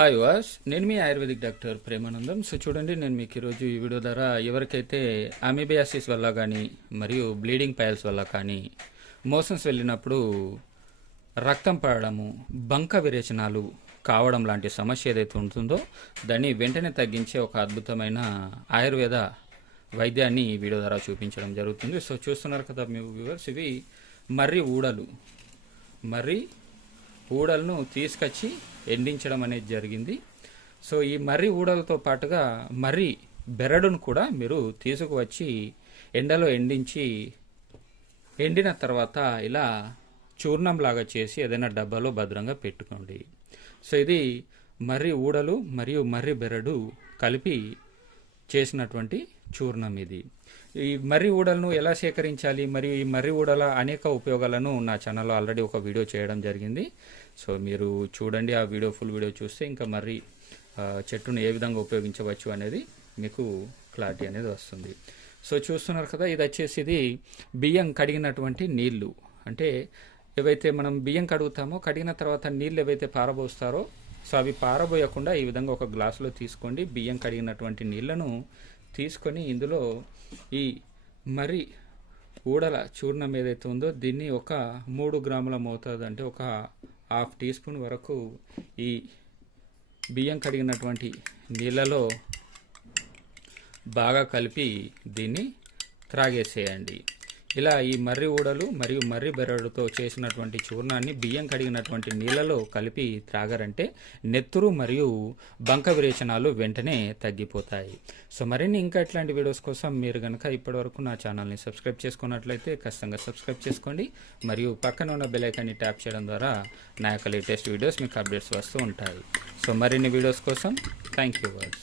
Hi వాస్ నేను మీ ఆయుర్వేదిక్ డాక్టర్ ప్రేమానందం. సో చూడండి నేను మీకు ఈరోజు ఈ వీడియో ద్వారా ఎవరికైతే అమీబియాసిస్ వల్ల కానీ మరియు బ్లీడింగ్ పైల్స్ వల్ల కానీ మోషన్స్ వెళ్ళినప్పుడు రక్తం పడడము బంక విరేచనాలు కావడం లాంటి సమస్య ఏదైతే ఉంటుందో దాన్ని వెంటనే తగ్గించే ఒక అద్భుతమైన ఆయుర్వేద వైద్యాన్ని ఈ వీడియో ద్వారా చూపించడం జరుగుతుంది. సో చూస్తున్నారు కదా మీ వ్యూవర్స్ ఇవి మర్రి ఊడలు. మర్రి ఊడలను తీసుకొచ్చి ఎండించడం అనేది జరిగింది. సో ఈ మర్రి ఊడలతో పాటుగా మర్రి బెరడును కూడా మీరు తీసుకువచ్చి ఎండలో ఎండించి ఎండిన తర్వాత ఇలా చూర్ణం లాగా చేసి ఏదైనా డబ్బాలో భద్రంగా పెట్టుకోండి. సో ఇది మర్రి ఊడలు మరియు మర్రి బెరడు కలిపి చేసినటువంటి చూర్ణం ఇది. ఈ మర్రి ఊడలను ఎలా సేకరించాలి? మరియు ఈ మర్రి ఊడల అనేక ఉపయోగాలను నా ఛానల్లో ఆల్రెడీ ఒక వీడియో చేయడం జరిగింది. సో మీరు చూడండి ఆ వీడియో ఫుల్ వీడియో చూస్తే ఇంకా మర్రి చెట్టును ఏ విధంగా ఉపయోగించవచ్చు అనేది మీకు క్లారిటీ అనేది వస్తుంది. సో చూస్తున్నారు కదా ఇది వచ్చేసి ఇది బియ్యం కడిగినటువంటి నీళ్ళు. అంటే ఏవైతే మనం బియ్యం కడుగుతామో కడిగిన తర్వాత నీళ్ళు ఏవైతే పారబోస్తారో సో అవి పారబోయకుండా ఈ విధంగా ఒక గ్లాసులో తీసుకోండి. బియ్యం కడిగినటువంటి నీళ్ళను తీసుకొని ఇందులో ఈ మరి ఊడల చూర్ణం ఏదైతే ఉందో దీన్ని ఒక మూడు గ్రాముల మోతాదు అంటే ఒక హాఫ్ టీ స్పూన్ వరకు ఈ బియ్యం కడిగినటువంటి నీళ్ళలో బాగా కలిపి దీన్ని త్రాగేసేయండి. ఇలా ఈ మర్రి ఊడలు మరియు మర్రి బెరడుతో చేసినటువంటి చూర్ణాన్ని బియ్యం కడిగినటువంటి నీళ్ళలో కలిపి త్రాగారంటే నెత్తురు మరియు బంక విరేచనాలు వెంటనే తగ్గిపోతాయి. సో మరిన్ని ఇంకా ఇట్లాంటి వీడియోస్ కోసం మీరు కనుక ఇప్పటివరకు నా ఛానల్ని సబ్స్క్రైబ్ చేసుకున్నట్లయితే ఖచ్చితంగా సబ్స్క్రైబ్ చేసుకోండి. మరియు పక్కన ఉన్న బెలైకాన్ని ట్యాప్ చేయడం ద్వారా నా యొక్క లేటెస్ట్ వీడియోస్ మీకు అప్డేట్స్ వస్తూ ఉంటాయి. సో మరిన్ని వీడియోస్ కోసం థ్యాంక్ యూ వర్స్